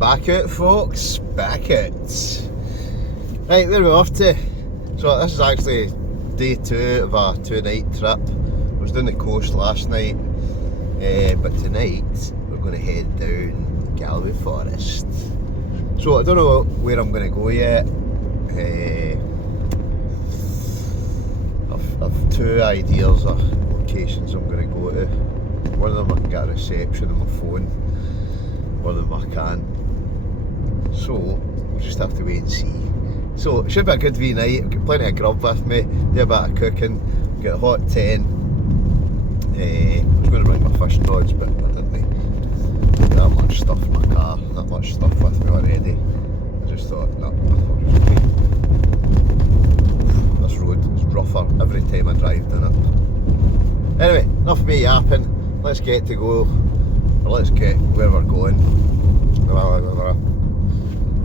Back out, folks, back out. Right, where are we off to? So this is actually day 2 of a 2-night trip. I was down the coast last night, but tonight we're going to head down Galloway Forest. So I don't know where I'm going to go yet. I've 2 ideas of locations I'm going to go to. One of them I can get a reception on my phone, one of them I can't. So we'll just have to wait and see. So it should be a good wee night. I've got plenty of grub with me, do a bit of cooking, got a hot tent. I was going to bring my fishing rods, but I didn't have that much stuff in my car, that much stuff with me already. I just thought, no, this road is rougher every time I drive down it. Anyway, enough of me yapping, let's get to go, or let's get where we're going.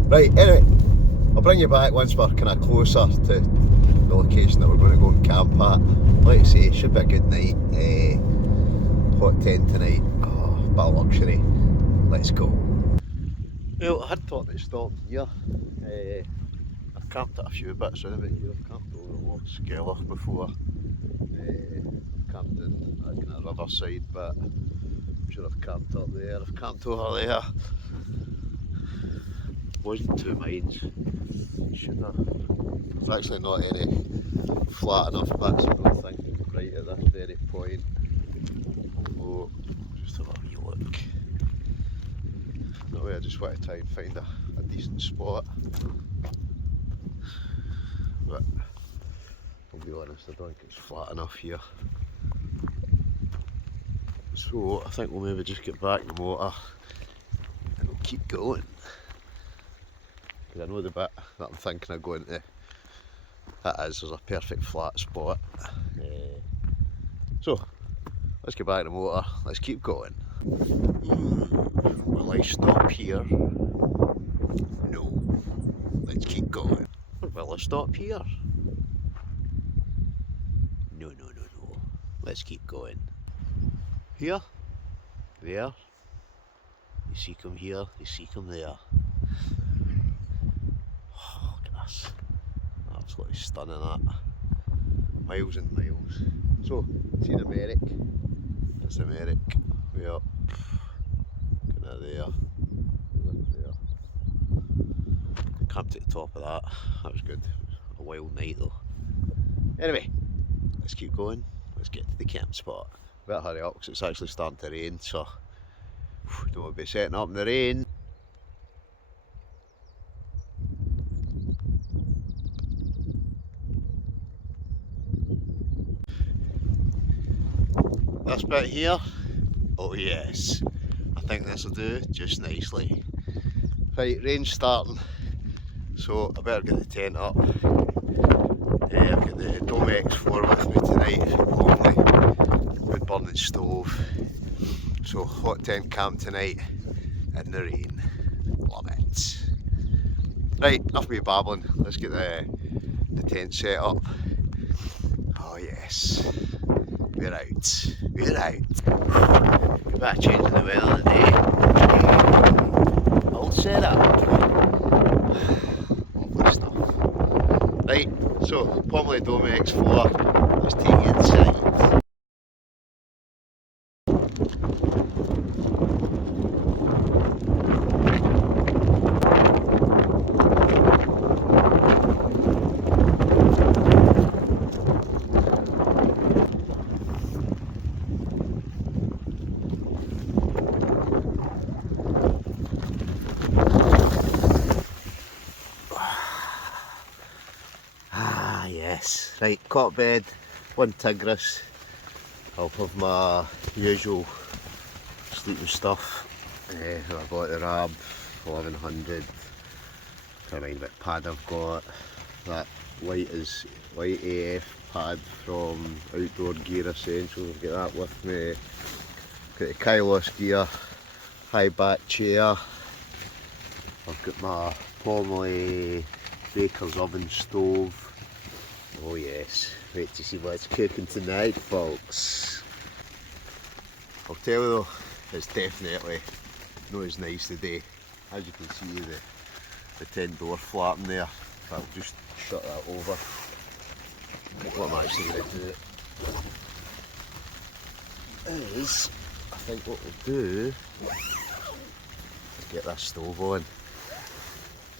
Right, anyway, I'll bring you back once we're kind of closer to the location that we're going to go and camp at. Like I say, should be a good night. Hot tent tonight, oh, bit of luxury. Let's go. Well, I had thought to stop here. I've camped at a few bits around about here. I've camped over Loch before. Camped in that kind of riverside, but I'm sure I've camped up there. I've camped over there. Wasn't 2 minds. Should have. There's actually not any flat enough bits, I don't think, right at this very point. So just have a wee look. No way, I just want to try and find a decent spot. But I'll be honest, I don't think it's flat enough here. So I think we'll maybe just get back in the motor and we'll keep going. Because I know the bit that I'm thinking of going to, there's a perfect flat spot. So let's get back in the motor, let's keep going. Will I stop here? No. Let's keep going. Or will I stop here? No. Let's keep going. Here, there, you see them here, you see them there. Oh, look at this. Absolutely stunning that. Miles and miles. So, see the Merrick? That's the Merrick. Way up. Kind of there. There. Camped at the top of that. That was good. A wild night though. Anyway, let's keep going. Let's get to the camp spot. Better hurry up because it's actually starting to rain, so don't want to be setting up in the rain. This bit here, oh yes, I think this will do just nicely. Right, rain's starting, so I better get the tent up. I've got the Dome X4 with me tonight from Pomoly, wood burning stove. So hot tent camp tonight in the rain, love it. Right, enough of me babbling, let's get the tent set up. Oh yes, we're out, we're out. Good bit of change in the weather today. All set up. Lovely stuff. Right, so Pomoly Dome X4, let's take you inside. Right, cot bed, one Tigris. I'll have my usual sleeping stuff. I got the Rab 1100. Can't mind what pad I've got. That white AF pad from Outdoor Gear Essentials. I've got that with me. Got the Kylos gear, high back chair. I've got my Pomoly baker's oven stove. Oh yes, wait to see what's cooking tonight, folks. I'll tell you though, it's definitely not as nice today. as you can see, the 10 door flapping there. I'll just shut that over. What I'm actually going to do is, I think what we'll do is get this stove on,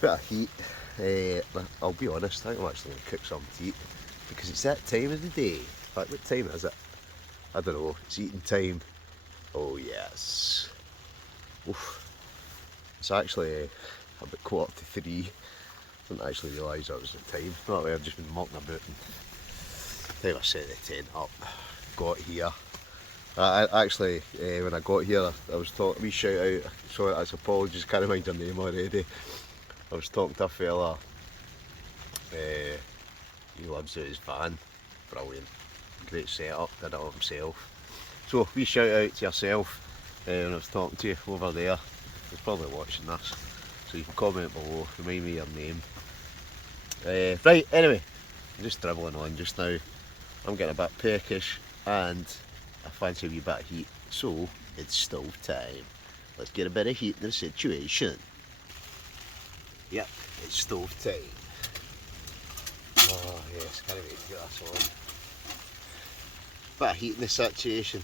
bit of heat. I'll be honest, I think I'm actually going to cook some tea because it's that time of the day. In fact, what time is it? I don't know, it's eating time. Oh yes. Oof. It's actually about 2:45. Didn't actually realise that was the time. Not that I've just been mucking about and time I set the tent up, got here. I actually, when I got here, I was talking, wee shout out, sorry, that's apologies, can't mind your name already. I was talking to a fella, he lives out his van, brilliant, great setup, did it all himself. So, wee shout out to yourself, when I was talking to you over there, he's probably watching this, so you can comment below, remind me your name. Right, anyway, I'm just dribbling on just now. I'm getting a bit peckish and I fancy a wee bit of heat, so it's stove time. Let's get a bit of heat in the situation. Yep, it's stove time. Oh yes, can't wait to get this on. Bit of heat in the situation.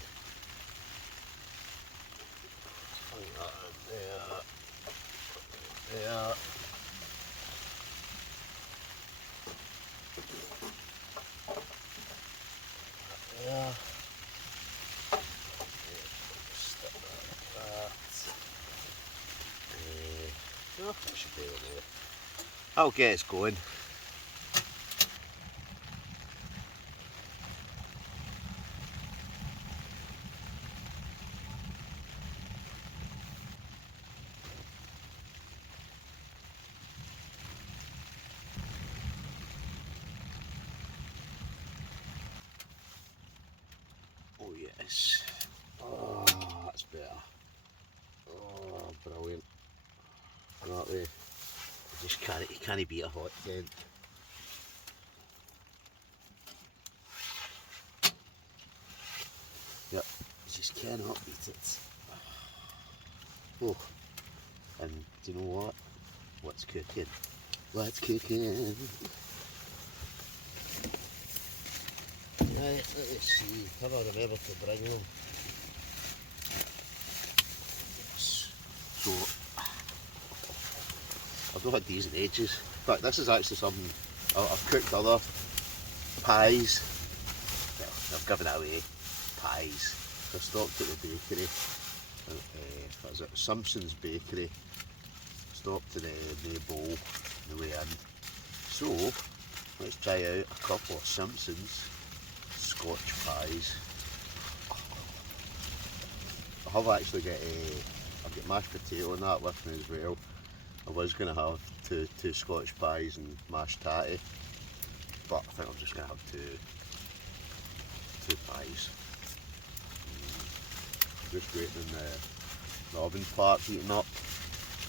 There. Yeah. Stick that like that. Oh, that should be there. I'll get us going. Oh yes. Oh, that's better. Oh, brilliant. That way, you can't beat a hot tent. Yep, you just cannot beat it. Oh, and do you know what? What's cooking? What's cooking? Right, let me see. Have I remember to bring them? So, I've not had these in ages. In fact, this is actually something I've cooked other pies. Well, I've given it away. Pies. I stopped at the bakery. What is it? Simpson's Bakery. Stopped at the bowl on the way in. So, let's try out a couple of Simpson's Scotch pies. I have actually got I've got mashed potato and that with me as well. I was going to have two Scotch pies and mashed tatty, but I think I'm just going to have two pies. Just waiting in the oven part heating up.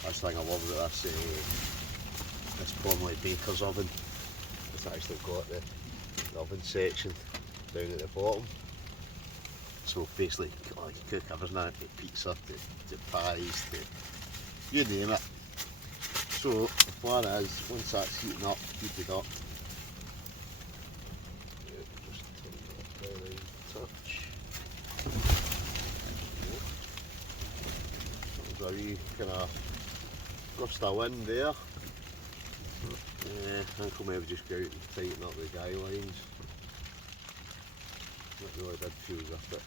That's the thing I love about this Pomoly baker's oven. It's actually got the oven section down at the bottom. So basically, you can cook everything in it, to pizza, to pies, to you name it. So the plan is, once that's heated up, just take that very touch. That was a wee kind of gust of wind there. I think I'll maybe just go out and tighten up the guy lines. It really did feel as if it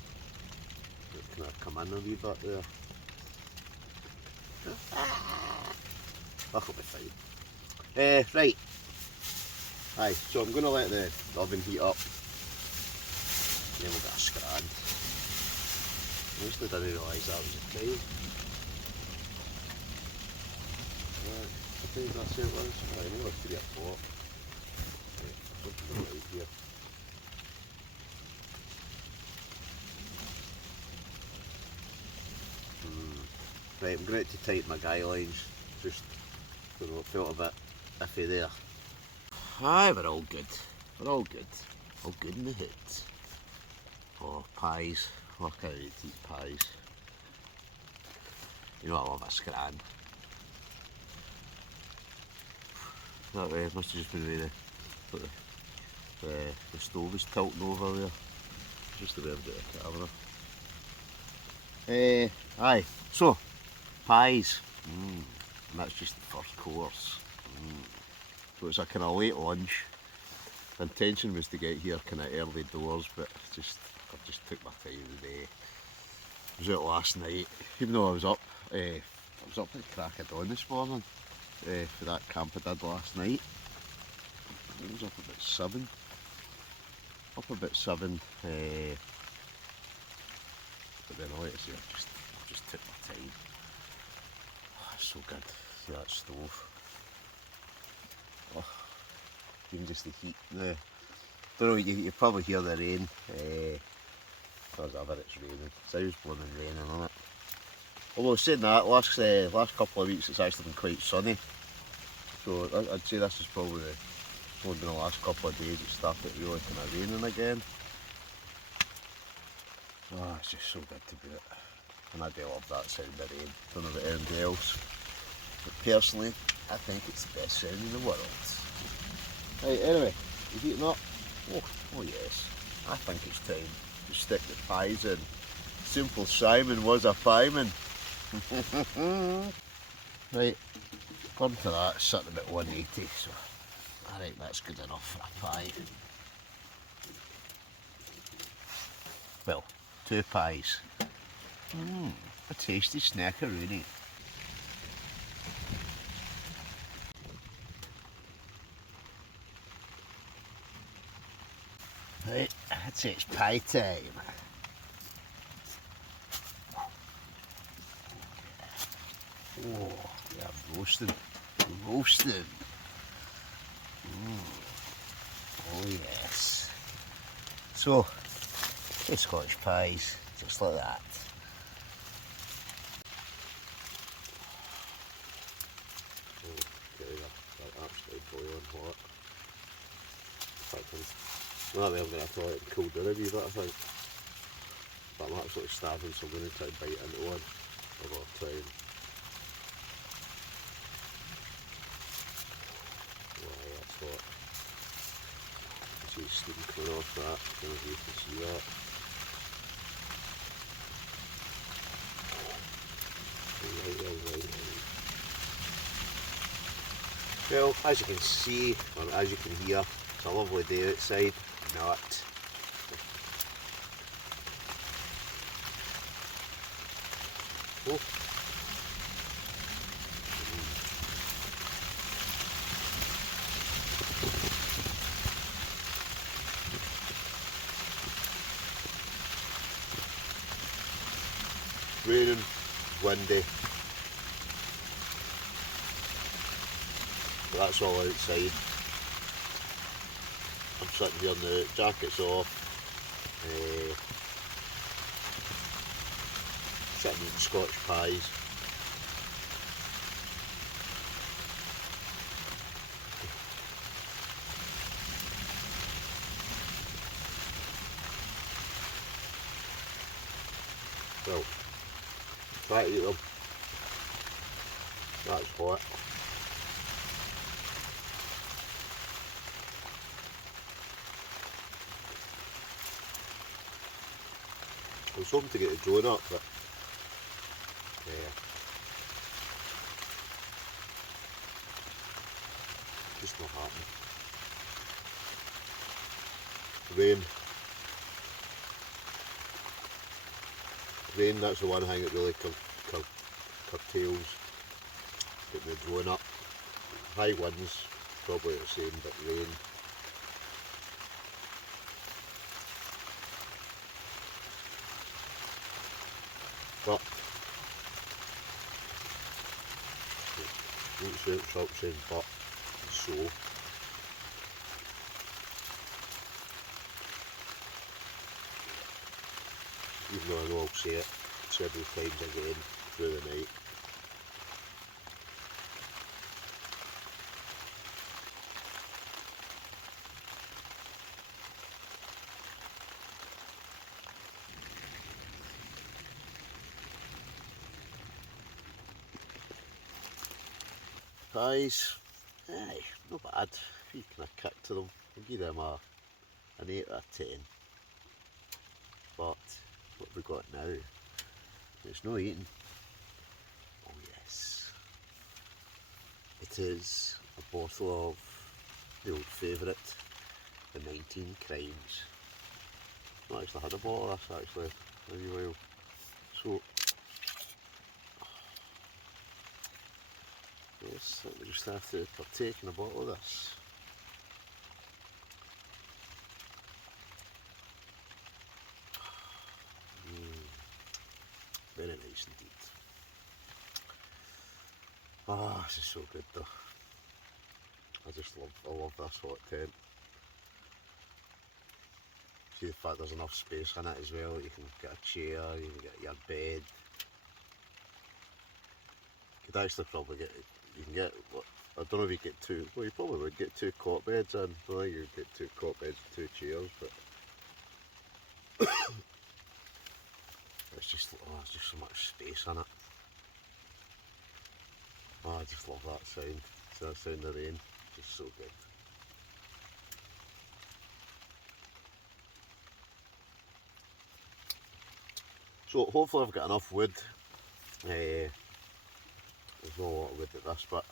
kind of come in a wee bit there. That'll be fine. Right. Aye, so I'm going to let the oven heat up. Then we'll get a scran. I honestly didn't realise that was the time. Right, I think that's it was. I know it's 3 o'clock. Something right here. Right, I'm going to tighten my guy lines. Just, you know, it felt a bit iffy there. Aye, we're all good. We're all good. All good in the hood. Oh, pies. Oh, I can't wait to eat pies. You know I love a scran. That way, it must have just been the way the stove is tilting over there. Just the way I've got the camera. Aye, so, pies. And that's just the first course. So it's a kind of late lunch. The intention was to get here kind of early doors, but I just took my time today. I was out last night, even though I was up at crack of dawn this morning for that camp I did last night. I was up about 7. But then like I say, I just took my time. Oh, it's so good. See that stove. Oh, even just the heat. Don't know, you probably hear the rain. As ever, it's raining. Sounds blooming raining on it. Although saying that, last couple of weeks it's actually been quite sunny. So I'd say this is probably only been the last couple of days it started really kind of raining again. Oh, it's just so good to be it. And I do love that sound of rain. Don't know about anybody else. But personally, I think it's the best sound in the world. Right, anyway, you heating up? Oh yes. I think it's time to stick the pies in. Simple Simon was a pieman. Right, according to that, it's sitting about 180, so I think that's good enough for a pie. Well, 2 pies. A tasty snackaroonie. Right, I'd say it's pie time. Oh, yeah, roasting. Oh yes. So, 2 Scottish pies, just like that. Oh, they're absolutely boiling hot. That way I'm going to have to let it cool down a wee bit, I think. But I'm absolutely starving, so I'm going to try and bite into one. I'll try and... Wow, that's hot. You see steam coming off that. I don't know if you can see that. Right. Well, as you can see, or as you can hear, it's a lovely day outside. Not. Oh. Raining, windy, but that's all outside. I'm sitting here and the jacket's off, sitting eating Scotch pies. Well, try to eat them. That's hot. I was hoping to get the drone up, but yeah, just not happening. Rain, that's the one thing that really curtails getting the drone up. High winds, probably the same, but rain. But shop saying but so even though I know I'll say it several times again through the night. Pies, aye, not bad. You kind of kick to them. I'll give them an 8 out of 10. But what have we got now? It's no eating. Oh yes. It is a bottle of the old favourite, the 19 Crimes. I've not actually had a bottle of this actually in a while. So yes, we just have to partake in a bottle of this. Very nice indeed. Ah, this is so good though. I love this hot tent. See the fact there's enough space in it as well. You can get a chair, you can get your bed. You could actually probably get, you can get, I don't know if you get two, well you probably would get 2 cot beds in. I don't think you'd get 2 cot beds and 2 chairs, but it's just, oh, there's just so much space in it. Oh, I just love that sound. It's that sound of rain, just so good. So hopefully I've got enough wood. There's not a lot of wood at this bit,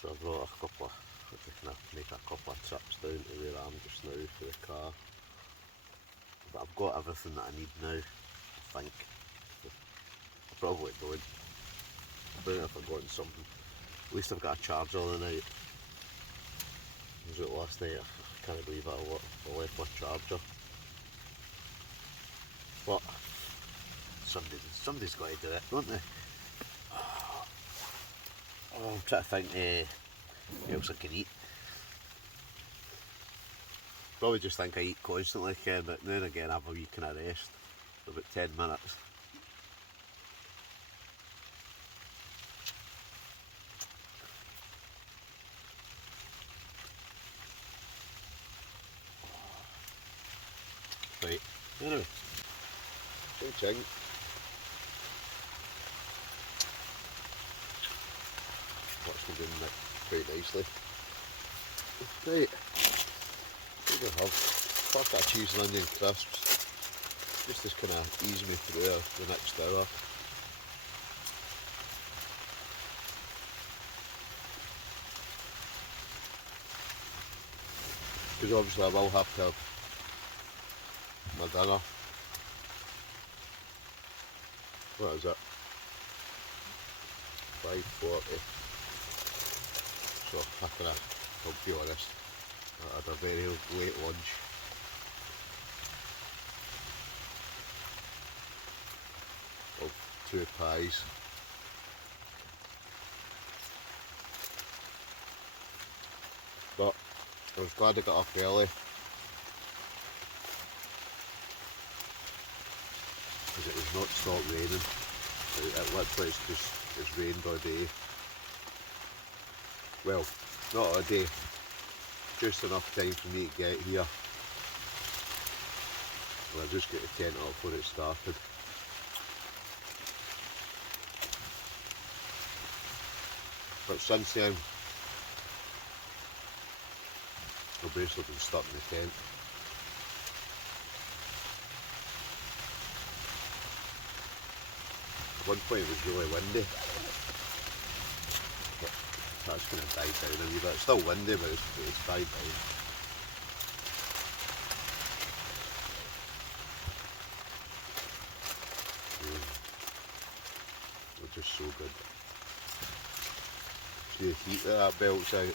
so I've brought a couple of, I can make a couple of trips down to where I am just now for the car. But I've got everything that I need now, I think. I probably don't. I don't know if I've gotten something. At least I've got a charger on the night. I was out last night, I can't believe it, I left my charger. But somebody's got to do it, don't they? Oh, I'm trying to think what else I can eat. Probably just think I eat constantly, Ken, but now and again I have a wee kind of rest for about 10 minutes. Right, anyway, ching ching. What's been doing that quite nicely. Right, what do we have? Packet of cheese and onion crisps, just to kind of ease me through the next hour. Because obviously I will have to have my dinner. What is it? 5:40. So I'll be honest, I had a very late lunch. Of 2 pies. But I was glad I got up early, because it has not stopped raining. It literally it's rained all day. Well, not all day, just enough time for me to get here. Well, I just got the tent up before it started. But since then, I've basically been stuck in the tent. At one point it was really windy, but that's going to die down a wee bit. It's still windy, but it's died down. They're just so good. See the heat that belts out.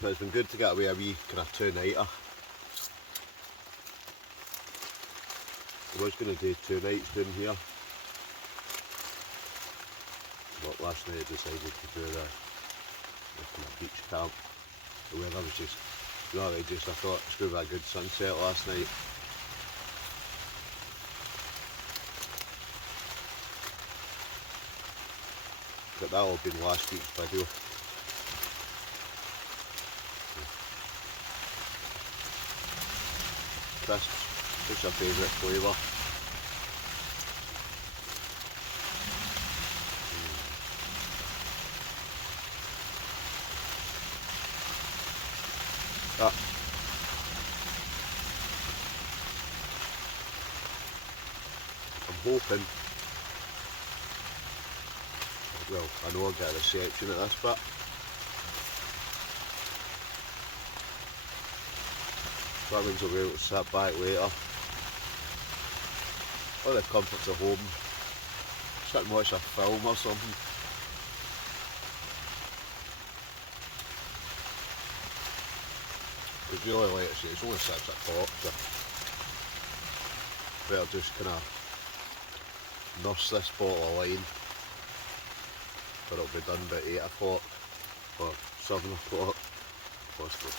But it's been good to get away a wee kind of 2-nighter. I was going to do 2 nights down here, but last night I decided to do the kind of beach camp. The weather was just outrageous. I thought it was going to be a good sunset last night. But that'll have been last week's video. Crisps, what's your favourite flavour? But I'm hoping, well, I know I'll get a reception at this bit. That means I'll be able to sit back later, or the comforts of home, sit and watch a film or something. Because really, like I say, it's only 6 o'clock, so better just kind of nurse this bottle of wine, but it'll be done by 8 o'clock or 7 o'clock possibly.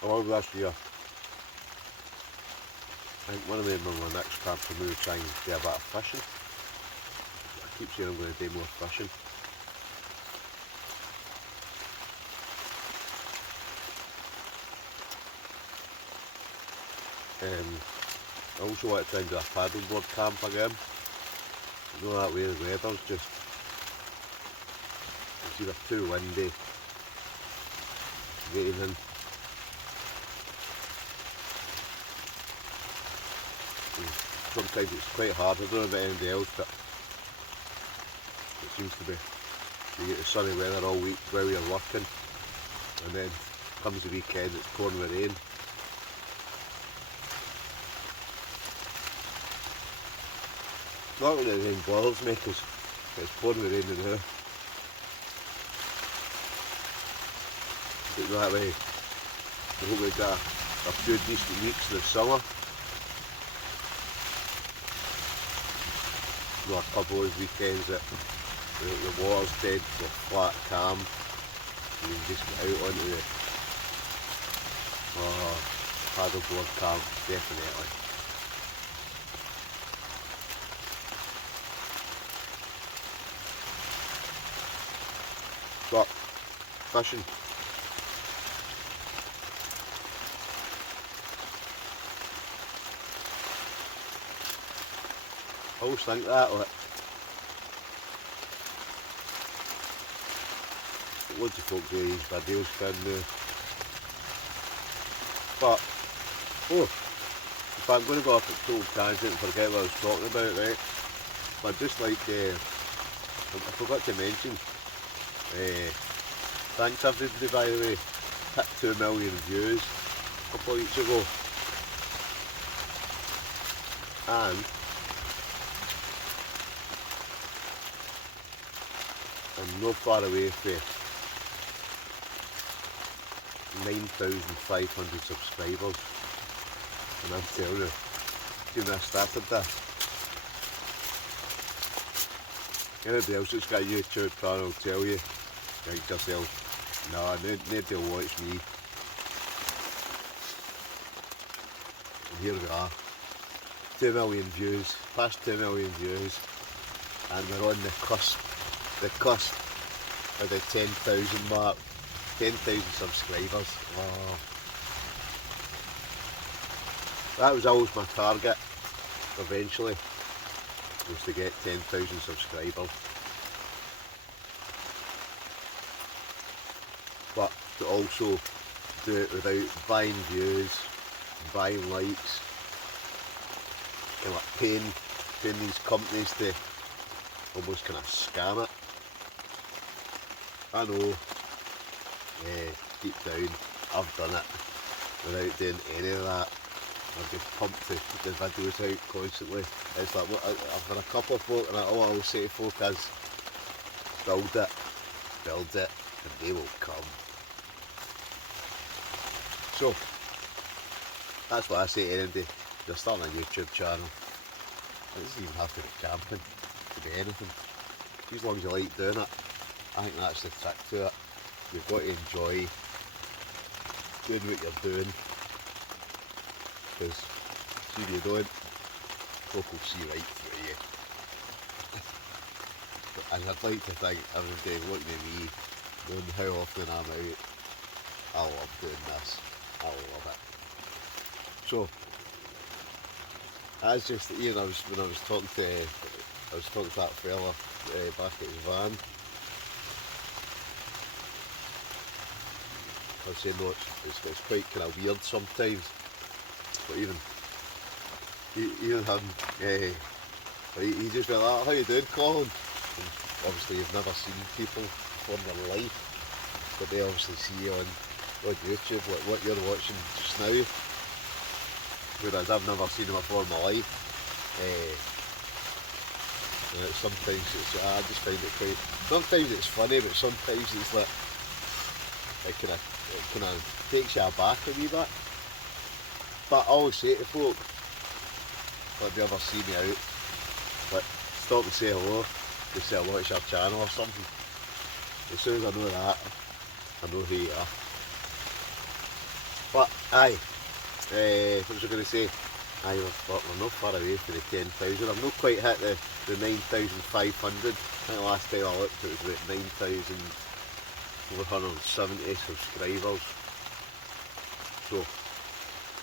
Along last year, I think one of my next camps I'm going to try and do a bit of fishing. I keep saying I'm going to do more fishing. I also want to try and do a paddleboard camp again. You know that way the weather's just, it's either too windy, raining. Sometimes it's quite hard, I don't know about anybody else, but it seems to be, you get the sunny weather all week while you're working, and then comes the weekend, it's pouring with rain. Not really the rain bothers me, because it's pouring with rain in here. But that way, I hope we get a few decent weeks in the summer. A couple of weekends that the water's dead, so flat, calm, you can just get out onto the paddleboard camp, definitely. But fishing, I always think that, like, loads of folk do these videos, can do. But, if I'm going to go off at total tangent and forget what I was talking about, right, but just like, I forgot to mention, thanks everybody by the way, hit 2 million views a couple of weeks ago, and I'm not far away from 9,500 subscribers, and I'm telling you, when I started this, anybody else that's got a YouTube channel will tell you, like yourself, nah, nobody will watch me. And here we are, 2 million views, past 2 million views, and we're on the cusp of the 10,000 mark, 10,000 subscribers. Wow. That was always my target, eventually, was to get 10,000 subscribers. But to also do it without buying views, buying likes, kind of like paying these companies to almost kind of scam it. I know, deep down, I've done it without doing any of that. I've just pumped the videos out constantly. It's like, I've had a couple of folk, and all I will say to folk is, build it, and they will come. So, that's what I say to anybody, you're starting a YouTube channel. It doesn't even have to be camping, it could be anything. As long as you like doing it, I think that's the trick to it. You've got to enjoy doing what you're doing, because see if you don't, folk will see right through you. And I'd like to think everybody looking at me, knowing how often I'm out, I love doing this, I love it. So, That's just Ian. When I was talking to that fella back at his van. I was saying, no, it's quite kind of weird sometimes. But even him, he just went like, "How you doing, Colin?" And obviously, you've never seen people for their life, but they obviously see you on YouTube, like what you're watching just now. Whereas I've never seen him before in my life. Sometimes I just find it quite. Sometimes it's funny, but sometimes it's like it kind of takes you aback a wee bit. But I always say to folk, if you ever see me out, like, stop and say hello. They say, "I watch your channel" or something. As soon as I know that, I know who you are. But aye, what was I going to say? Aye, we're not far away from the 10,000. I've not quite hit the 9,500. I think last time I looked it was about 9,470 subscribers. So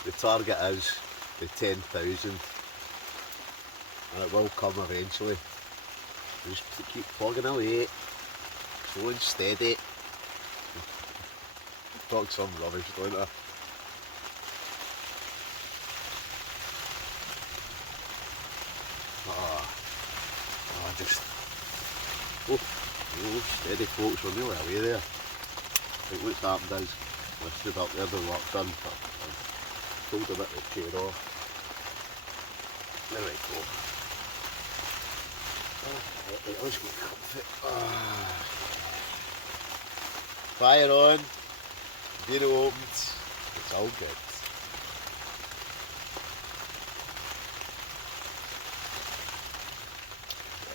the target is the 10,000, and it will come eventually. Just keep plugging away, slow and steady. Talk some rubbish, don't I? Steady folks, we're nearly away there. Right, what's happened is, I stood up there, the work done, but I've pulled a bit of the chair off. There we go. Right, let's get comfy. Fire on, bureau opened, it's all good.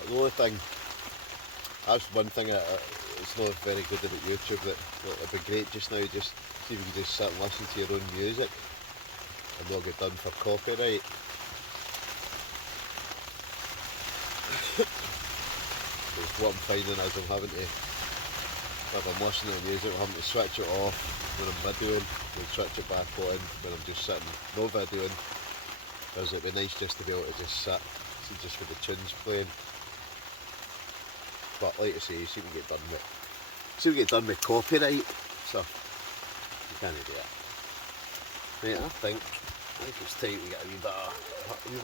The only thing, that's one thing it's not very good about YouTube, that it'd be great just now, just see if you can just sit and listen to your own music and not get done for copyright. Because what I'm finding is I'm having to, if I'm listening to music, I'm having to switch it off when I'm videoing and switch it back on when I'm just sitting, no videoing. Because it'd be nice just to be able to just sit, see just with the tunes playing. But like I say, you seem to get done with copyright, so you can't do it. Right, I think it's time to get a wee bit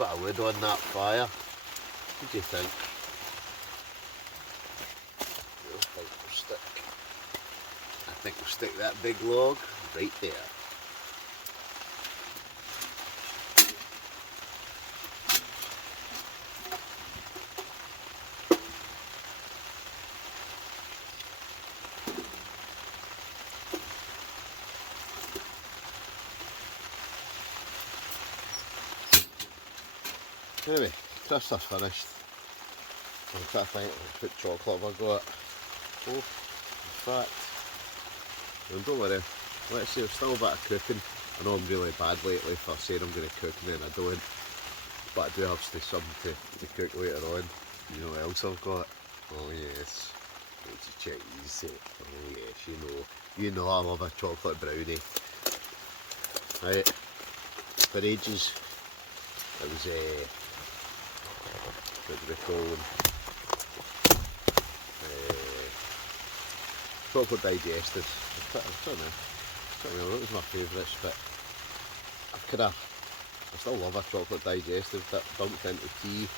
of wood on that fire. What do you think? I think we'll stick that big log right there. Anyway, Trustfire finished. I'm trying to think what chocolate have I got. Oh, in fact, don't worry, let's see, I've still a bit of cooking. I know I'm really bad lately for saying I'm going to cook and then I don't, but I do have something to cook later on. You know what else I've got? Oh yes, it's cheese. Oh yes, you know I love a chocolate brownie. Right, for ages it was what do we call them? Chocolate digestives. I don't know what was my favourites, but I still love a chocolate digestive that dunked into tea.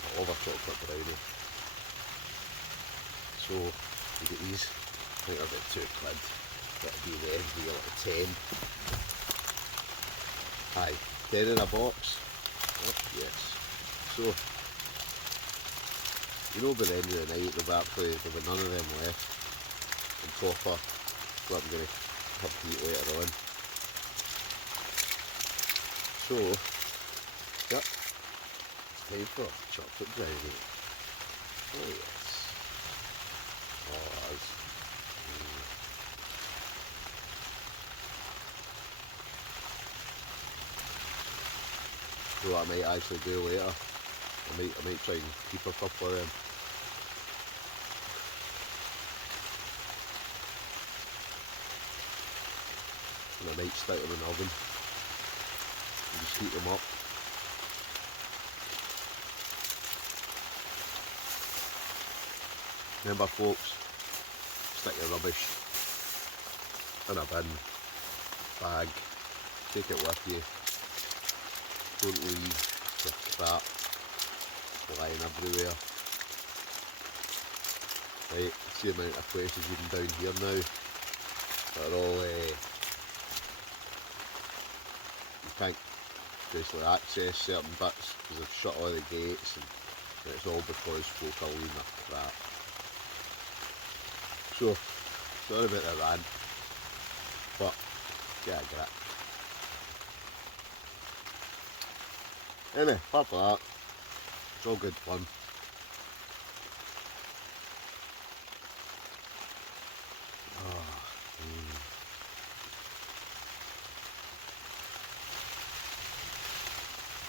I love a chocolate brownie. So you get these, I think they're about £2. That'll be the like 10. Aye, 10 in a box. Oh yes. So you know, by the end of the night there'll be none of them left on top of what I'm going to have to eat later on. So, yeah, it's time for chocolate brownie. Oh yes. Oh, that's... So what I might actually do later, I might try and keep a couple of them. and I might stick them in the oven and just heat them up. Remember folks, stick your rubbish in a bin, bag, take it with you. Don't leave your crap lying everywhere. Right, see the amount of places even down here now that are all you can't basically access certain bits because they've shut all the gates, and it's all because folk are leaving their crap. So, sorry about the rant, but yeah, I get it. Anyway, apart from that, it's all good fun.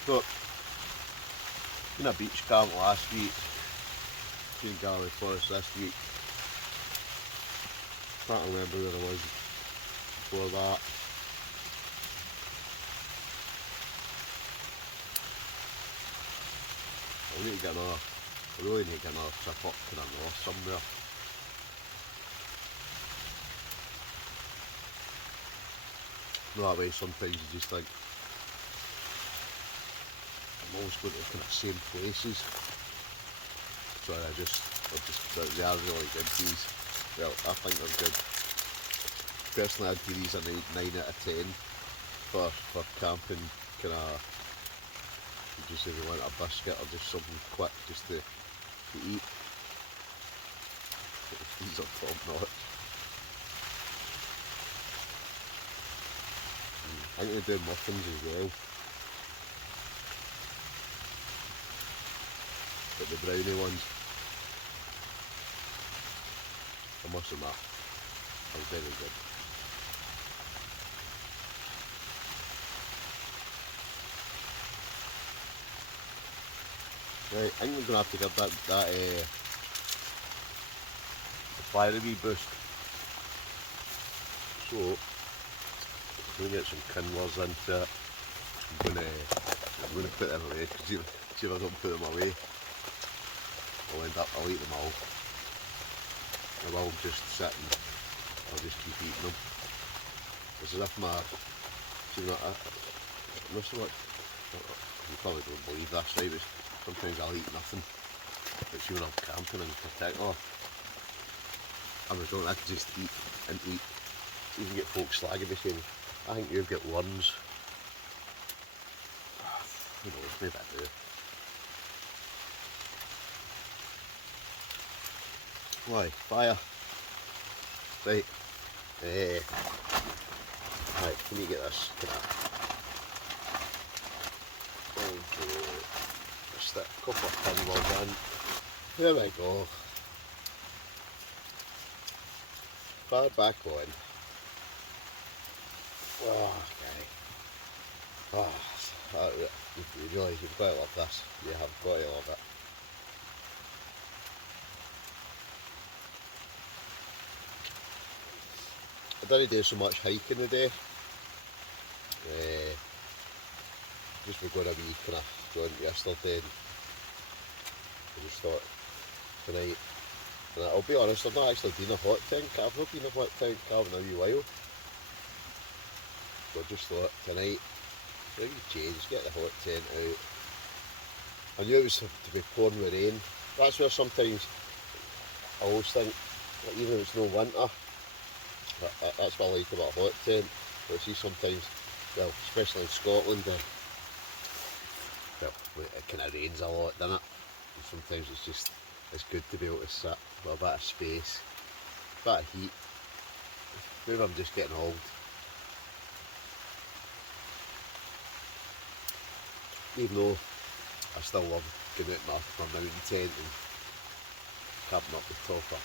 So, been a beach camp last week, been Galloway Forest this week. Can't remember where I was before that. I need to get another, I really need to get another trip up to the north somewhere. No, that way sometimes you just think, I'm always going to the kind of same places. So they are really good, these. Well, I think they're good. Personally, I'd give these a 9 out of 10 for camping, kind of, just if you want a biscuit or just something quick just to eat. These are top notch. I think they do muffins as well. But the brownie ones, I must admit, are very good. Right, I think we're going to have to give that fire a wee boost. So, I'm going to get some kindlers into it. I'm going to put them away, because see if I don't put them away, I'll eat them all. I will just sit and I'll just keep eating them. It's as if you probably don't believe this, right, but sometimes I'll eat nothing. But see, when I'm camping in particular, I don't like to just eat and eat. So you can get folks slagging me saying, I think you've got worms. Who knows, maybe I do. Why, fire. Right. Right, can you get this? Just stick a couple of pinballs in. There we go. Fire back on. Oh, okay. Oh, you've got to love this. You have got to love it. I didn't do so much hiking today. Just for going a wee kind of going yesterday, and I just thought tonight, and I'll be honest, I've not actually been a hot tent. I've not been a hot tent cabin in a wee while. So I just thought tonight, maybe change, get the hot tent out. I knew it was to be pouring with rain. That's where sometimes I always think, that even if it's no winter, that's what I like about a hot tent. But I see sometimes, well, especially in Scotland, well, it kind of rains a lot, doesn't it? And sometimes it's good to be able to sit with a bit of space, a bit of heat. Maybe I'm just getting old. Even though I still love going out my mountain tent and camping up the top of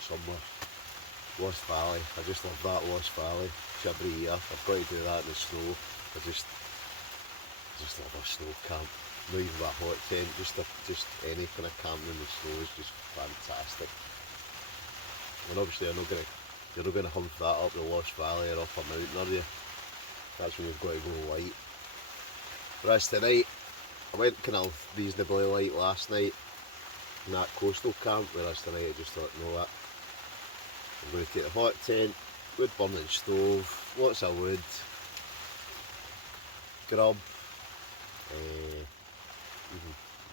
somewhere. Lost Valley, I just love that Lost Valley. Every year I've got to do that in the snow. I just love a snow camp. Not even a hot tent, just any kind of camping in the snow is just fantastic. And obviously I'm not going to You're not going to hunt that up the Loch Valley or up a mountain, are you? That's when you've got to go light. Whereas tonight, I went kind of reasonably light last night in that coastal camp, whereas tonight I just thought, no, that I'm going to take a hot tent, wood burning stove, lots of wood, grub, even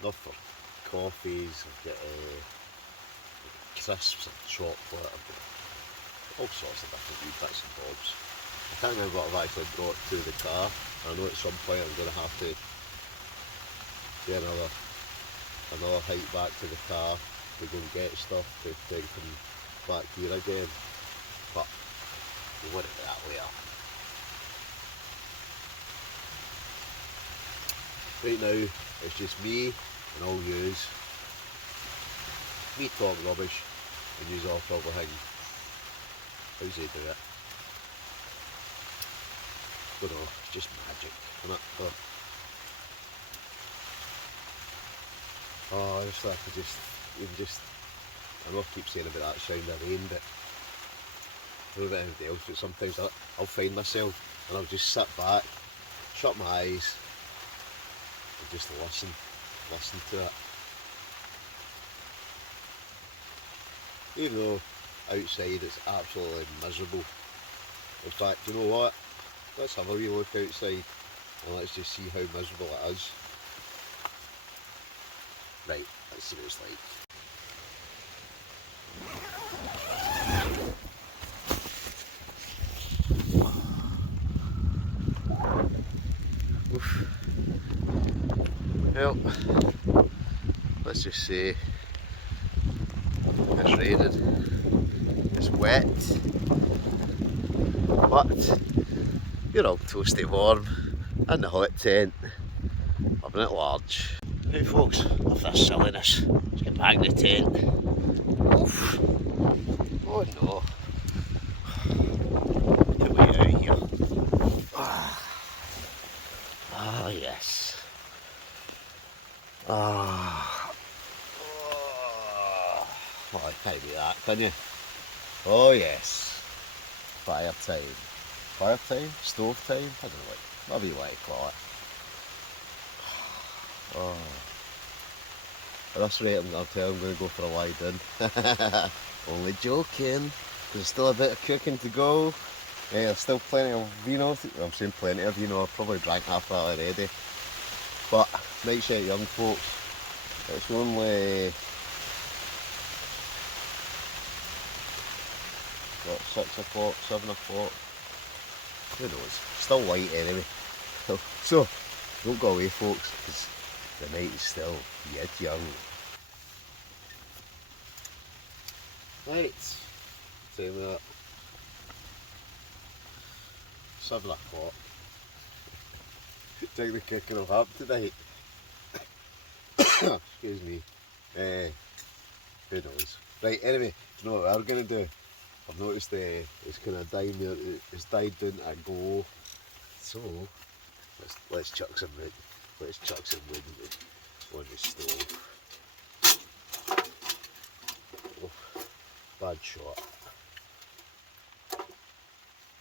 enough for coffees, I've got crisps and chocolate, I've got all sorts of different wee bits and bobs. I can't remember what I've actually brought to the car. I know at some point I'm going to have to do another hike back to the car to go and get stuff to take them back here again, but we'll worry about that later. Right now it's just me and all yous. Me talking rubbish and yous all probably thinking, how's he do it? But no, it's just magic, isn't it? Oh, I just have to I know I keep saying about that sound of rain, but I don't know about anybody else, but sometimes I'll find myself and I'll just sit back, shut my eyes and just listen to it. Even though outside it's absolutely miserable. In fact, you know what? Let's have a wee look outside and let's just see how miserable it is. Right, let's see what it's like. Oof. Well, let's just say it's raining, it's wet, but you're all toasty warm in the hot tent, living at large. Hey folks, enough of this silliness. Let's get back in the tent. Oof. Oh no. Get way out of here. Ah yes. Ah. Oh, I can't do that, can you? Oh yes. Fire time. Fire time? Stove time? I don't know whatever you want to call it. Oh. At this rate, I'm going to go for a lie down. Only joking. There's still a bit of cooking to go. Yeah, there's still plenty of vino. I'm saying plenty of vino. I've probably drank half that already. But night shot, young folks. It's only what, 6 o'clock, 7 o'clock. Who knows? Still light anyway. So don't go away, folks, because the night is still yet young. Right, same with that. 7 o'clock. Take the kicking of up tonight. Excuse me. Who knows? Right, anyway, you know what we're going to do? I've noticed it's kind of dying there. It's died down to a glow. So let's chuck some wood. Let's chuck some wood on the stove. Oh, bad shot.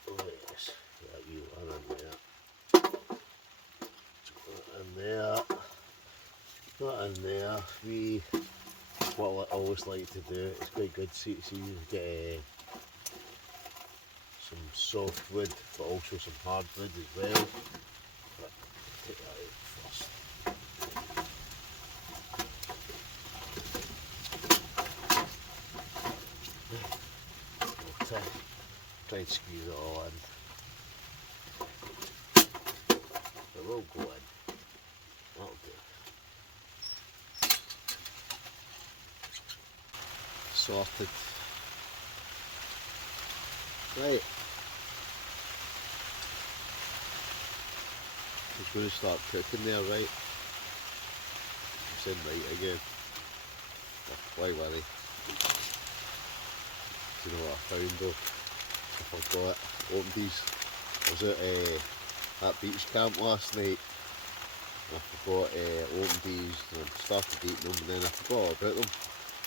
Oh yes, that wee one in there. That in there. That in there. What I always like to do, it's quite good. See you get some soft wood, but also some hard wood as well. But take that out first. We'll try and squeeze it all in. It will go in. That'll do. Sorted. Right. Just going to start cooking there, right? I'm saying right again. Why worry? Do you know what I found though? I forgot opened these. I was at that beach camp last night. I forgot opened these and started eating them, and then I forgot all about them.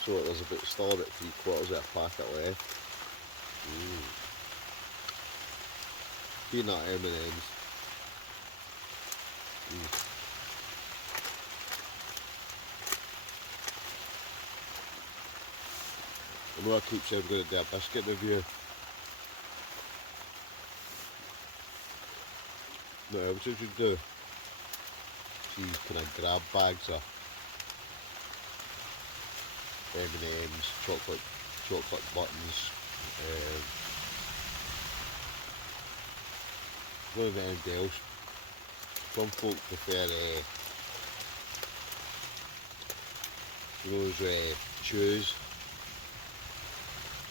So there's still about 3/4 of a packet left. Peanut M&Ms. I know I keep saying I'm going to do a biscuit review. No, what you should do? These kind of grab bags of M&Ms, chocolate buttons. What about anything else? Some folk prefer those chews.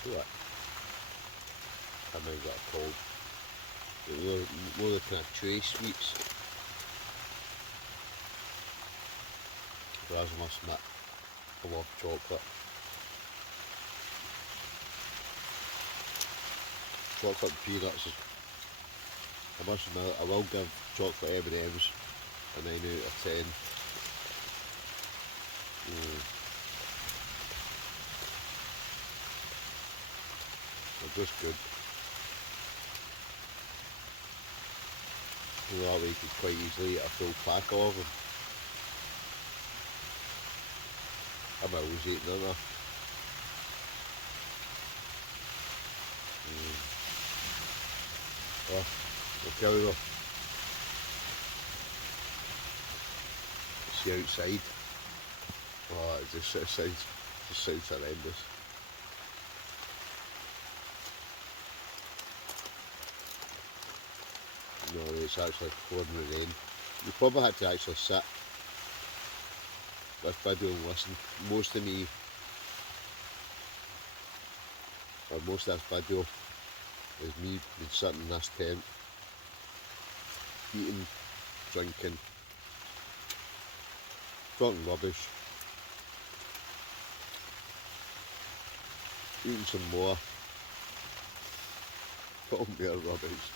What? I don't know what they're called. More the kind of chewy sweets. Whereas I must admit, I love chocolate. Chocolate and peanuts is, I must admit, I will give chocolate M&Ms a 9 out of 10. They're just good. That way you could quite easily eat a full pack of them. I'm always eating them though. Oh, I'll tell you though. See outside. Oh, it just sounds horrendous. No, it's actually pouring the rain. You probably had to actually sit this video and listen. Most of me, or most of this video, is me been sitting in this tent, eating, drinking, talking rubbish, eating some more, talking more rubbish.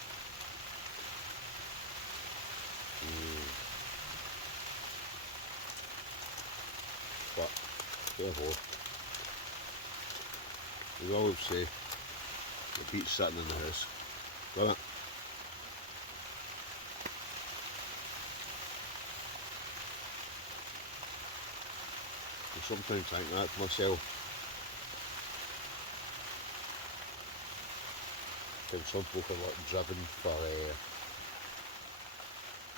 But, hey ho, we always say, the beat's sitting in the house, doesn't it? I sometimes think that to myself. Some folk are like driven for,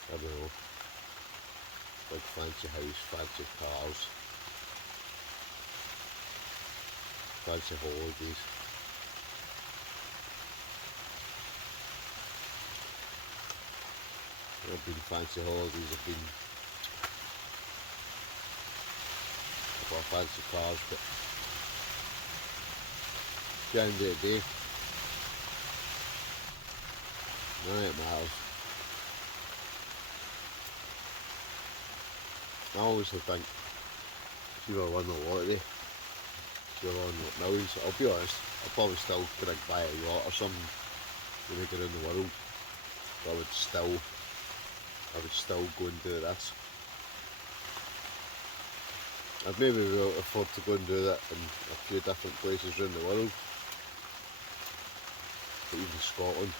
I don't know, big fancy house, fancy cars, fancy holidays. I've been fancy holidays, I've been for fancy cars, but at the end of the day, none of it matters. I always think, if you won the lottery, if you're on millions, I'll be honest, I'll probably still could buy a yacht or something when I get around the world, but I would still go and do this. I'd maybe be able to afford to go and do that in a few different places around the world, but even Scotland,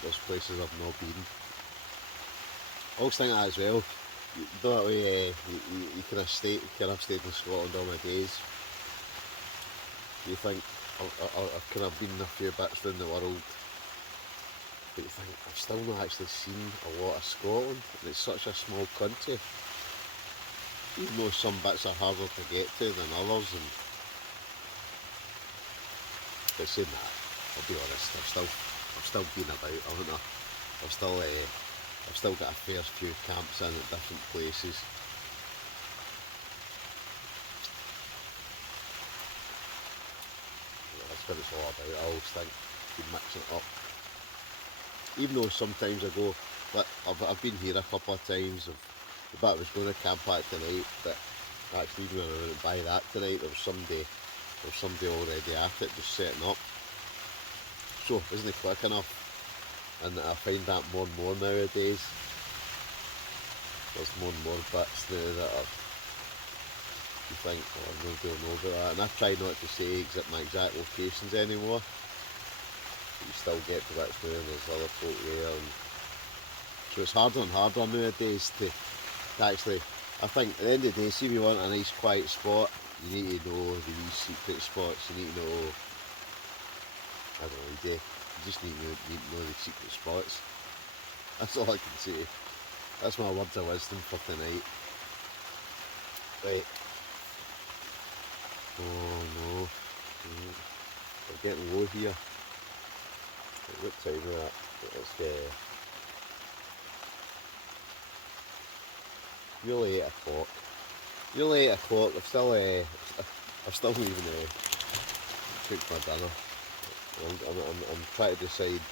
there's places I've not been. I always think that as well. You do that way, you kind of stayed in Scotland all my days. You think I've kind of been in a few bits around the world, but you think I've still not actually seen a lot of Scotland, and it's such a small country. Even though some bits are harder to get to than others, but saying that, I'll be honest, I've still been about, haven't I? I've still got a fair few camps in at different places. Yeah, that's what it's all about. I always think you mix it up. Even though sometimes I go, like, I've been here a couple of times, but I was going to camp out tonight, but actually even when I went to buy that tonight, there was somebody already at it, just setting up. So, isn't it quick enough? And I find that more and more nowadays. There's more and more bits now that are You think, oh, nobody will know about that. And I try not to say my exact locations anymore. But you still get to bits where there's other folk there. And so it's harder and harder nowadays to actually, I think at the end of the day, see if you want a nice quiet spot, you need to know the wee secret spots. You need to know, I don't know, you just need to know the secret spots. That's all I can say. That's my words of wisdom for tonight. Right. Oh no. We're getting low here. What time is that? It's nearly 8 o'clock. Nearly 8 o'clock. I've still not even cooked my dinner. I'm trying to decide.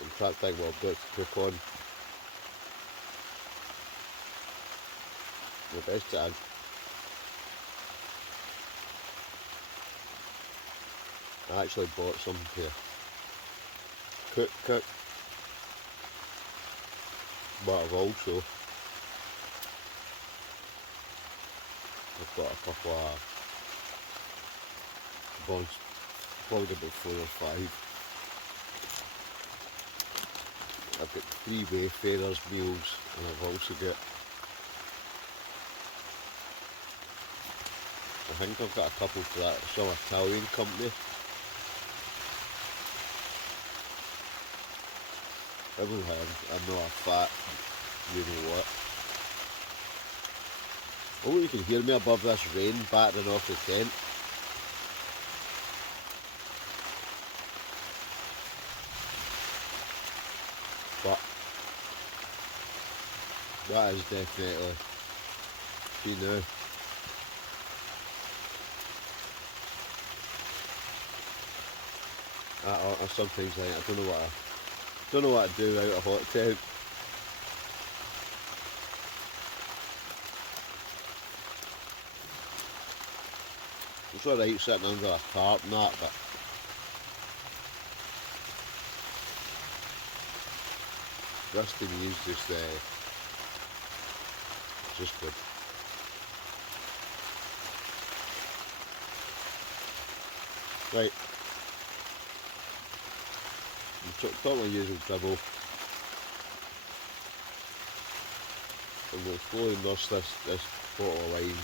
I'm trying to think what I've got to cook on. The best tag. I actually bought some to cook, but I've also got a couple of bugs, probably about 4 or 5. I've got 3 wayfarers meals, and I've also got, I think I've got a couple for that some Italian company. I'm not a fat, you know what. Oh, you can hear me above this rain battering off the tent. But that is definitely, you know. I sometimes think I don't know what to do out a hot tent. It's alright sitting under a tarp and that, but this to me is just good. Right. Got my usual dribble. I'm going to slowly nurse this bottle of wine.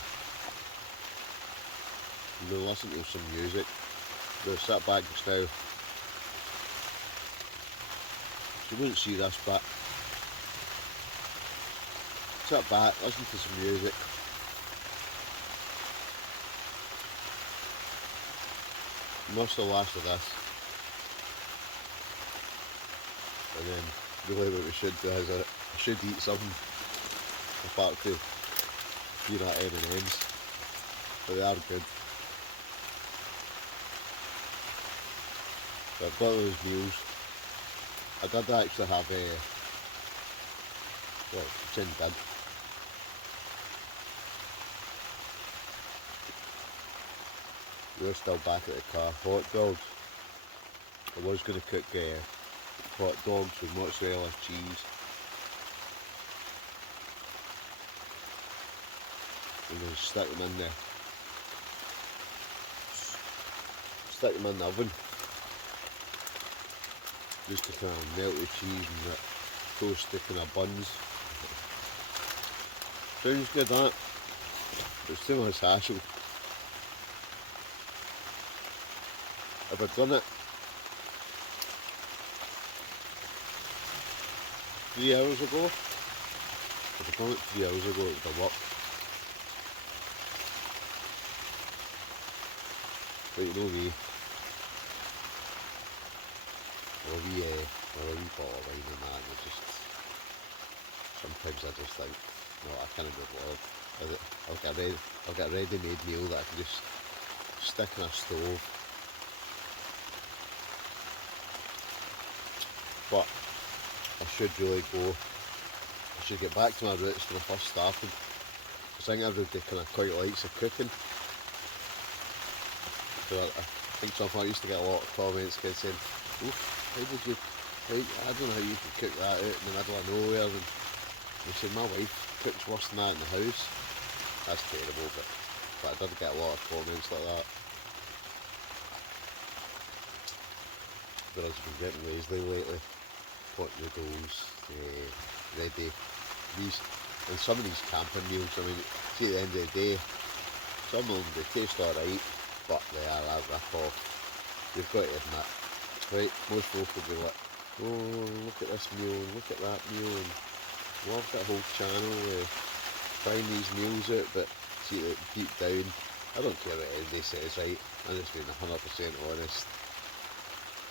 I'm going to listen to some music. I'm going to sit back just now. You wouldn't see this, but sit back, listen to some music. Nurse the last of this. And then really what we should do is I should eat something apart from peanut M&Ms, but they are good. So I've got those meals. I did actually have well, Jen did. We're still back at the car. Hot dogs. I was going to cook hot dogs with mozzarella cheese. I'm going to stick them in there. Stick them in the oven. Just to kind of melt the cheese and that toast the kind of buns. Sounds good, that. It's too much hassle. If I'd done it 3 hours ago, if I'd done it 3 hours ago, it would have worked. But you know me, or a wee bottle of wine and that, and sometimes I just think, no, I can't be bothered. I'll get a ready-made meal that I can just stick in a stove. But I should really go, I should get back to my roots when I first started. I think everybody kind of quite likes the cooking. So I think sometimes I used to get a lot of comments saying, oof, I don't know how you can cook that out in the middle of nowhere. And You see, my wife cooks worse than that in the house. That's terrible, but I did get a lot of comments like that. Whereas I've been getting lazy lately, pot noodles, ready. And some of these camping meals, I mean, see at the end of the day, some of them they taste alright, but they are a rip-off. You've got to admit, right? Most folk will be like, oh, look at this meal, and look at that meal, and love that whole channel trying these meals out, but see, like, deep down, I don't care what anybody says, right? I'm just being 100% honest.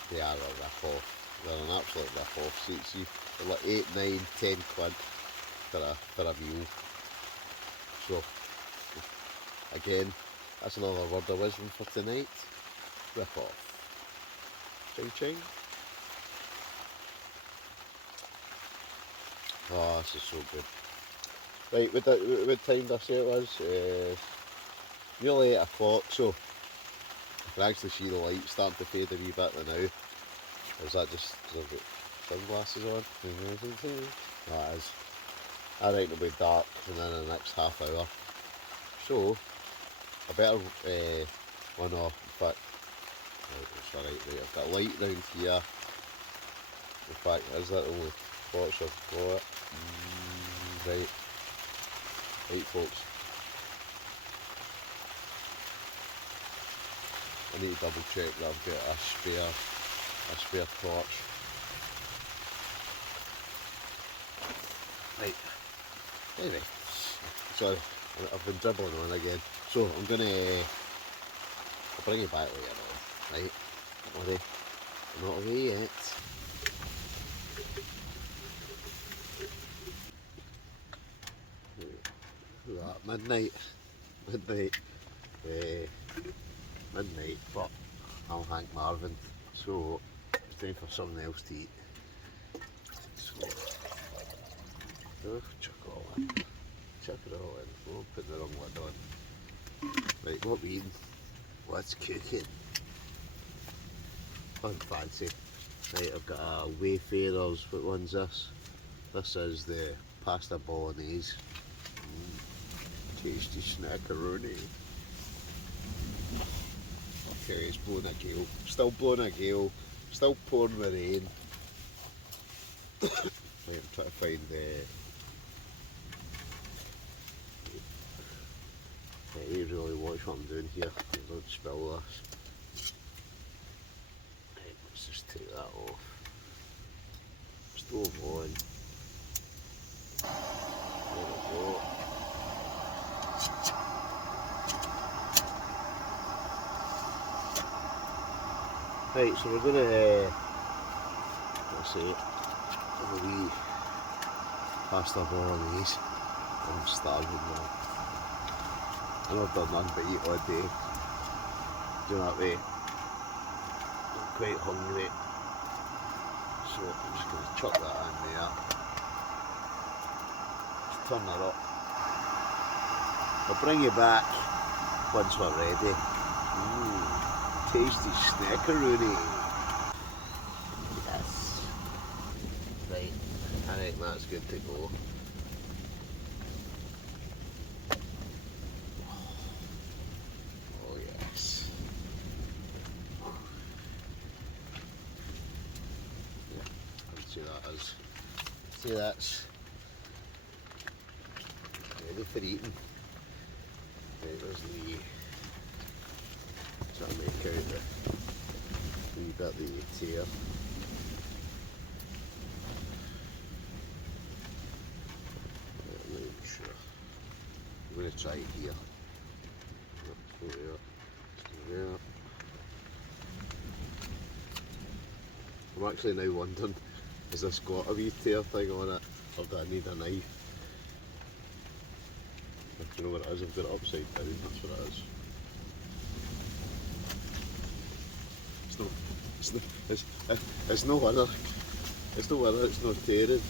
They are a rip-off. They're an absolute rip-off. See, they're like 8, 9, 10 quid for a meal. So, again, that's another word of wisdom for tonight. Rip-off. Ching ching. Oh, this is so good. Right, what time did I say it was? Nearly 8 o'clock, so I can actually see the light starting to fade a wee bit now. Is that just because I've got sunglasses on? No, it is. I reckon it'll be dark within the next half hour. So, I better one off. In fact, it's alright, I've got light round here. In fact, is that the only spots I've got? Right. Right, folks. I need to double check that I've got a spare torch. Right. Anyway, sorry, I've been dribbling on again. So I'm gonna, I'll bring you back later on, right? Don't worry, I'm not away yet. Look at that, midnight, but I'm Hank Marvin, so it's time for something else to eat. So, chuck it all in. Chuck it all in. Oh, put the wrong lid on. Right, what we eating? What's cooking? Nothing fancy. Right, I've got a Wayfarers. What one's this? This is the pasta bolognese. Tasty snackaroni. Okay, it's blowing a gale. Still blowing a gale. Still pouring the rain. Right, I'm trying to find the. Yeah, you really watch what I'm doing here. Don't spill this. Right, let's just take that off. Stove on. There we go. Right, so we're gonna let's see, have a wee pasta bolognese. I'm starving now. I know I've done none but eat all day. Do that way. I'm quite hungry. So I'm just going to chuck that in there. Just turn that up. I'll bring you back once we're ready. Tasty snackaroni. Yes. Right, I think that's good to go. See, that's ready for eating. Right, there's the, try to make out the wee bit that you tear. I'm not even sure. I'm going to try it here. There. I'm actually now wondering, has this got a wee tear thing on it, or do I need a knife? Do you know what it is? I've got it upside down, that's what it is. It's no wonder it's not tearing.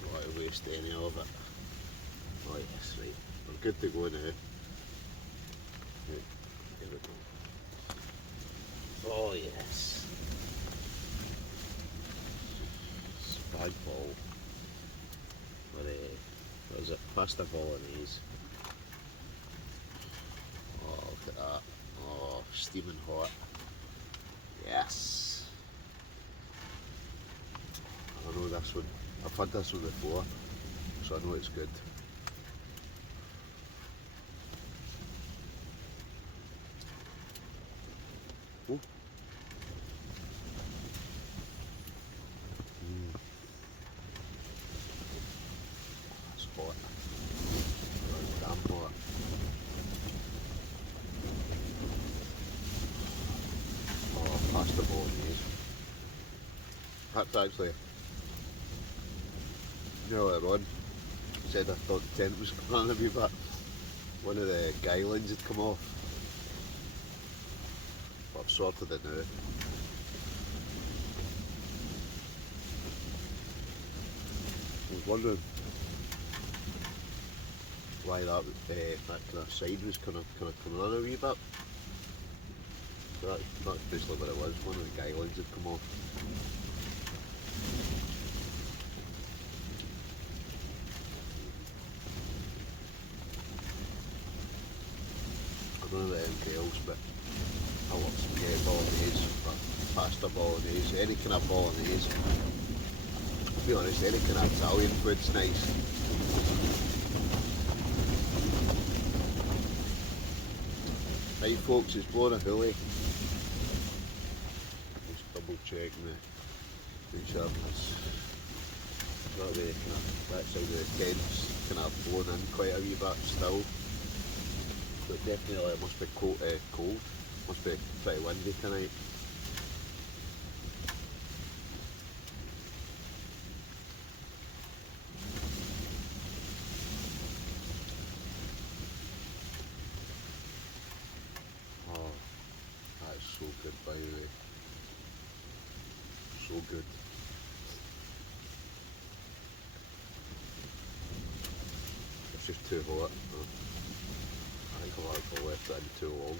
Don't want to waste any of it. Oh yes, right, we're good to go now. Right, here we go. Oh yes. bag bowl. Or what is it? Pasta bolognese. Oh, look at that. Oh, steaming hot. Yes. I know this one. I've had this one before, so I know it's good. Oh. That's hot. Very damn hot. Oh, pasta bolognese. That's actually, you know, earlier on, said I thought the tent was coming on a wee bit. One of the guy lines had come off. But I've sorted it now. I was wondering why that kind of side was kind of coming on a wee bit. So that's basically what it was. One of the guy lines had come off. I don't know what it entails, but I love spaghetti bolognese, or pasta bolognese, any kind of bolognese. To be honest, any kind of Italian food's nice. Right folks, it's blowing a hoolie. Just double checking the sharpness. That way, that side of the tent's kind of blown in quite a wee bit still. So definitely it must be cold, must be pretty windy tonight. Oh, that is so good by the way. So good. It's just too hot. I think I've actually left it in too long.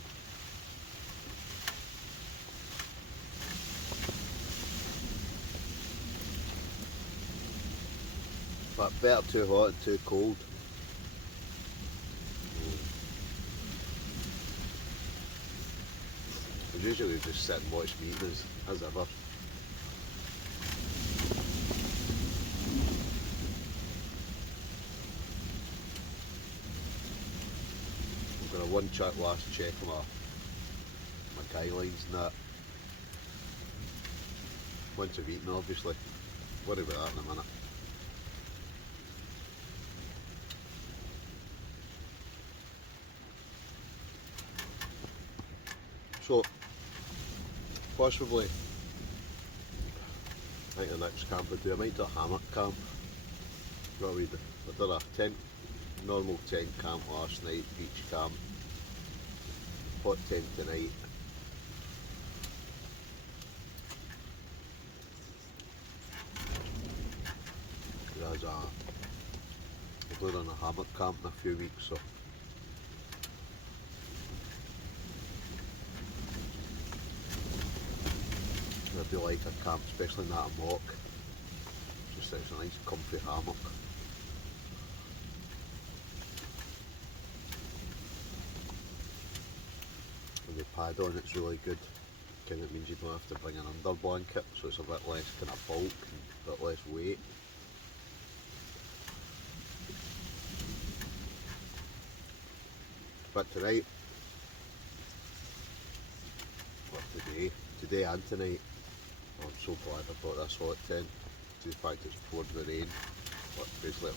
But better too hot and too cold. I usually just sit and watch meetings as ever. I'm going to last check on my guidelines and that. Once I've eaten obviously. Worry about that in a minute. So, possibly, I think the next camp I do, I might do a hammock camp. What we do? I did a normal tent camp last night, beach camp, hot tent tonight. We're going on a hammock camp in a few weeks, so it'd be like a camp, especially in that Loch. Just it's a nice comfy hammock. And the pad on it's really good. Kind of means you don't have to bring an under blanket, so it's a bit less kind of bulk and a bit less weight. But tonight, or today and tonight, I'm so glad I bought this hot tent. In fact, it's poured the rain, but basically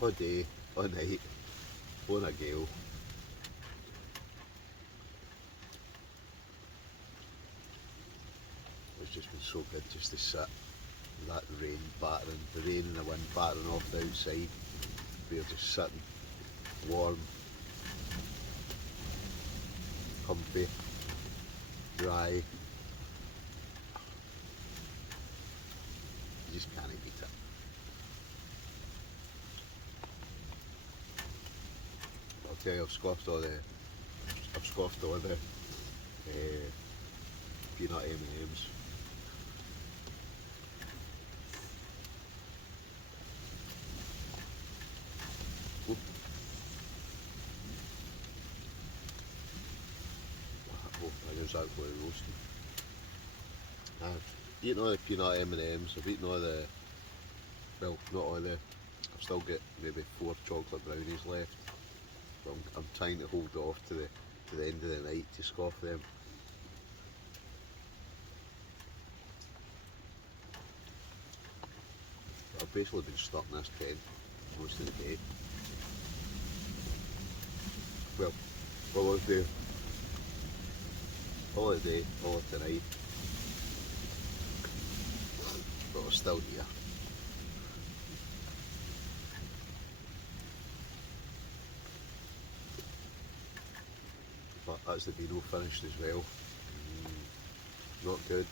all day, all night, blowing a gale. It's just been so good just to sit with that rain battering, the rain and the wind battering off the outside. We're just sitting warm, comfy, dry. You just can't beat it. I'll tell you, I've scoffed all the peanut M&Ms. exactly roasting. I've eaten all the peanut M&Ms, I've eaten all the, well, not all the, I've still got maybe 4 chocolate brownies left. But I'm trying to hold off to the end of the night to scoff them. I've basically been stuck in this tent most of the day. Well, all of the day, all of the night. But we're still here. But that's the Vino finished as well. Not good.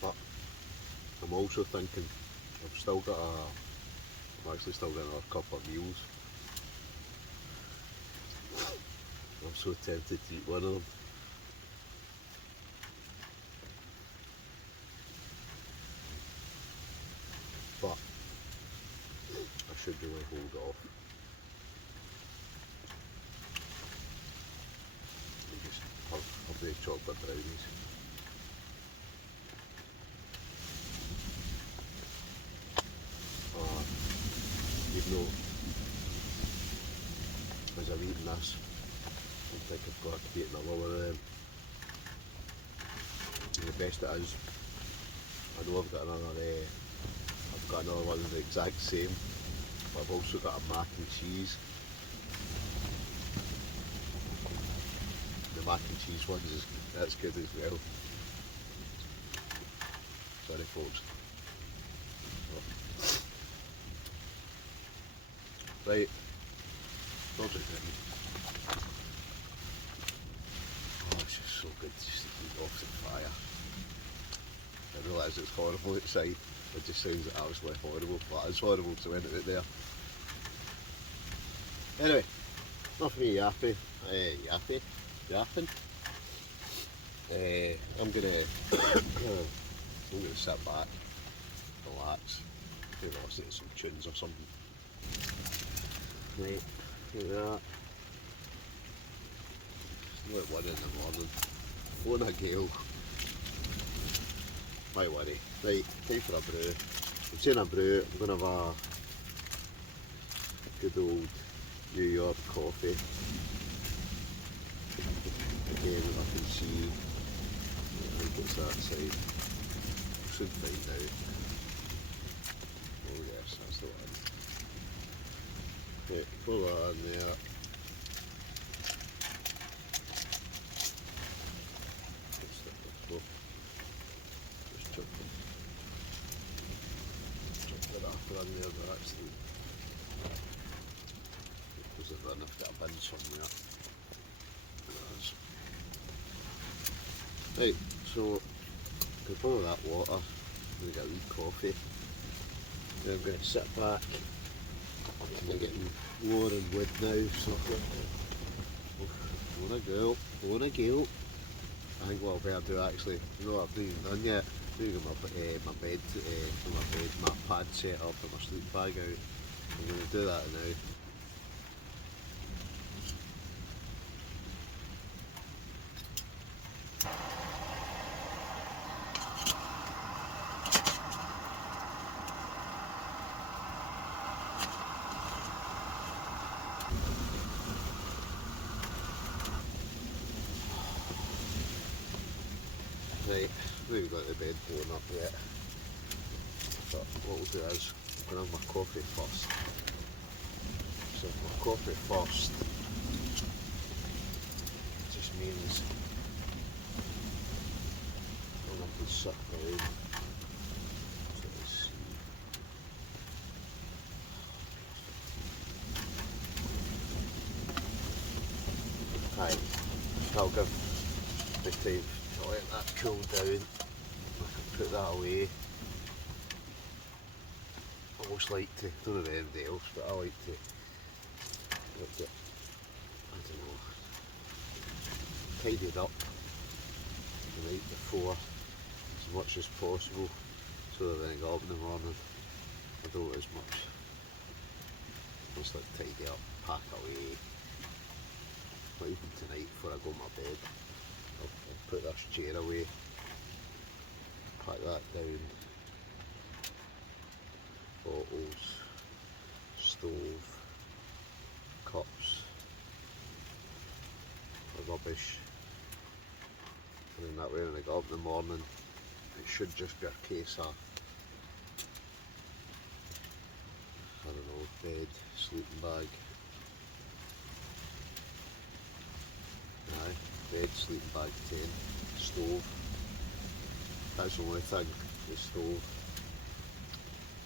But I'm also thinking I've actually still got another couple of meals. I'm so tempted to eat one of them. But I should really hold off and just have the chocolate brownies. Even though as I'm eating this, I think I've got to eat another one of them. And the best it is, I know I've got another one the exact same, but I've also got a mac and cheese. The mac and cheese ones that's good as well. Sorry folks. Right, what's it doing? Oh, it's just so good just to keep off the fire. I realise it's horrible outside, it just sounds absolutely horrible, but it's horrible to win it out there. Anyway, enough of me yapping. I'm gonna sit back, relax, maybe listen to some tunes or something. Right, look at that. It's like 1 in the morning. Blowing a gale. My worry. Right, time for a brew. I'm saying a brew, I'm going to have a good old New York coffee. Again, I can see, I think it's that side. I should find out. Oh yes, that's the one. Right, put that in there. Just chuck the wrapper in there, but actually, because I've got a bin somewhere. Right, so I'm going to follow that water, I'm going to get a wee coffee, then I'm going to sit back. I'm getting lower in wood now, so on a gale. I think what I'll better do actually, you know what I've not even done yet, I'm going to get my pad set up and my sleep bag out. I'm going to do that now. Right, we've got the bed blown up yet, but what we'll do is I'm going to have my coffee first. So my coffee first just means I'm going to sit down. So let's see. Right, I'll give the time to let that cool down. I can put that away. I almost like to, don't know anybody else, but I like to look at, I don't know, tidy it up the night before as much as possible, so that when I get up in the morning I don't as much Just like tidy up, pack away. Not even tonight before I go to my bed. I'll put this chair away, pack that down, bottles, stove, cups, the rubbish, and then that way when I get up in the morning it should just be a case of, I don't know, bed, sleeping bag. Aye, bed, sleeping bag, tent, stove. That's the only thing, the stove.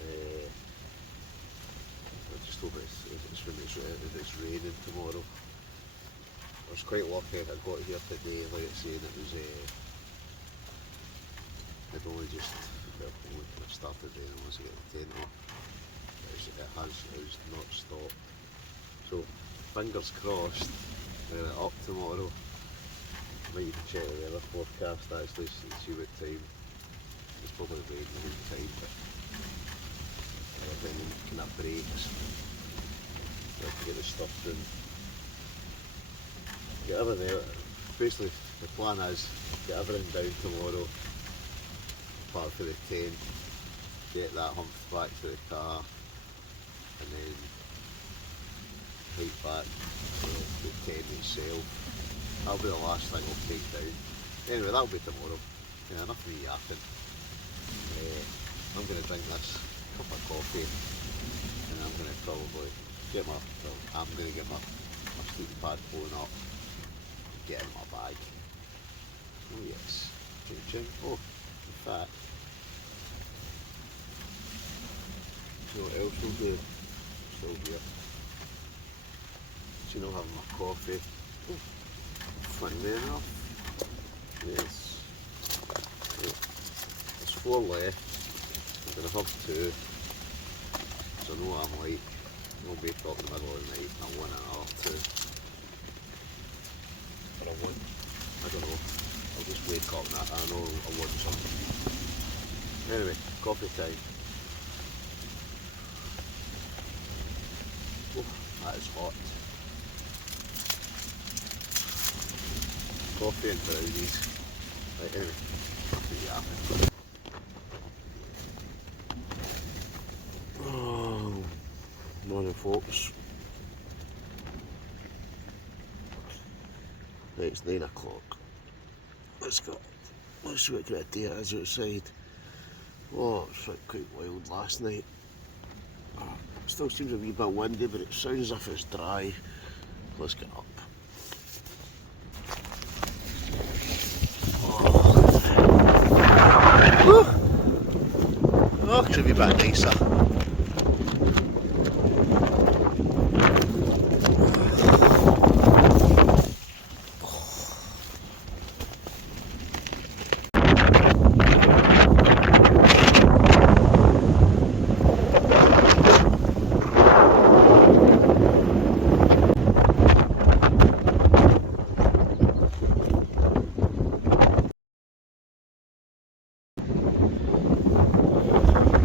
I just hope it's when it's raining tomorrow. I was quite lucky I got here today, like it's saying it was, I'd only just, well, only when it started raining once I get the tent up. It has not stopped. So, fingers crossed, when it's up tomorrow. I might even check the weather forecast actually and see what time. It's probably raining the whole time, but everything kind of breaks. You have to get the stuff done. Get everything out. Basically, the plan is get everything down tomorrow, apart from the tent, get that humped back to the car, and then hike back to the tent itself. That'll be the last thing I'll take down. Anyway, that'll be tomorrow. Yeah, enough of me yapping. I'm going to drink this cup of coffee and I'm going to probably get my, well, I'm going to get my sleeping pad blown up and get in my bag. Oh yes, ching. Oh, in fact, so what else will do? Still here. So I'm having my coffee. Oh, funnily enough, yes. There's 4 left. I'm going to have 2. So I know what I'm like. I'll wake up in the middle of the night and I want another 2. Or I don't know. I'll just wake up and I know I want something. Anyway, coffee time. Oh, that is hot. Coffee and brownies. Right, anyway, enough of yapping. Oh, morning folks. Right, it's 9 o'clock. Let's go. Let's see what kind of day it is outside. Oh, it was quite wild last night. Still seems a wee bit windy, but it sounds as if it's dry. Let's get up. Oh, it could be a bit nicer.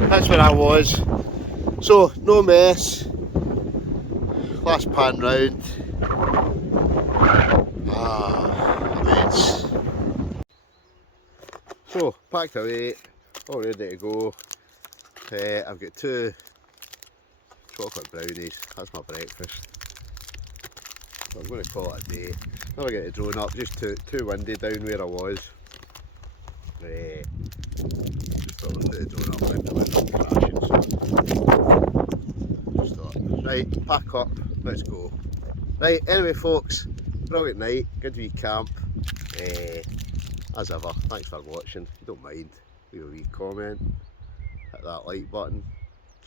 That's where I was. So, no mess. Last pan round. Immense. So, packed away, all ready to go. I've got 2 chocolate brownies. That's my breakfast. So I'm going to call it a day. Never get the drone up, just too windy down where I was. Just thought I'd put the drone up and the wind crashing. So just thought, right, pack up, let's go. Right, anyway folks, brilliant night, good wee camp. As ever, thanks for watching. If you don't mind, leave a wee comment, hit that like button,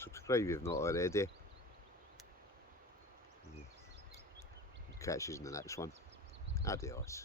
subscribe if you've not already. Catch you in the next one. Adios.